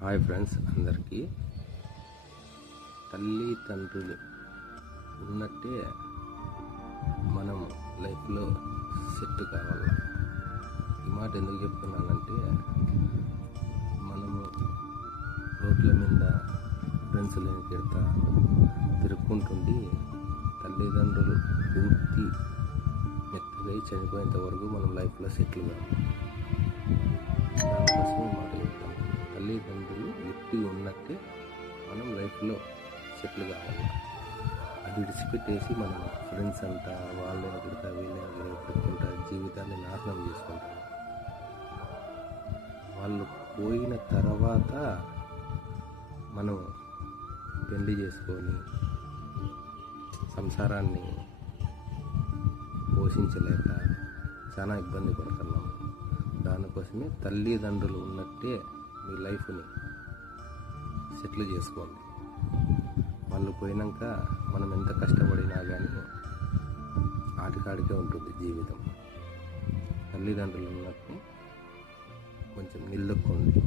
Hi friends, అందరికీ తల్లిదండ్రులు ఉన్నట్టే మనం లైఫ్లో సెట్ కావాలి. ఈ మాట ఎందుకు చెప్తున్నానంటే, మనము రోడ్ల మీద ఫ్రెండ్స్ లేని తిడతా తిరుక్కుంటుండి తల్లిదండ్రులు పూర్తి మెత్తగా చనిపోయేంత వరకు మనం లైఫ్లో సెటిల్ కావాలి. దానికోసం ఈ మాట చెప్తాను. తల్లిదండ్రులు గట్టిగా ఉన్నట్టే మనం లైఫ్లో సెటిల్ కావాలి. అది విడిచిపెట్టేసి మనం ఫ్రెండ్స్ అంట వాళ్ళని కొడతా వీళ్ళని పెట్టుకుంటా జీవితాన్ని నాశనం చేసుకుంటాం. వాళ్ళు పోయిన తర్వాత మనం పెళ్లి చేసుకొని సంసారాన్ని పోషించలేక చాలా ఇబ్బంది పడుతున్నాం. దానికోసమే తల్లిదండ్రులు ఉన్నట్టే మీ లైఫ్ని సెటిల్ చేసుకోండి. వాళ్ళు పోయినాక మనం ఎంత కష్టపడినా కానీ ఆటికాడికే ఉంటుంది జీవితం. తల్లిదండ్రులు ఉన్నట్టు కొంచెం నిలదొక్కోండి.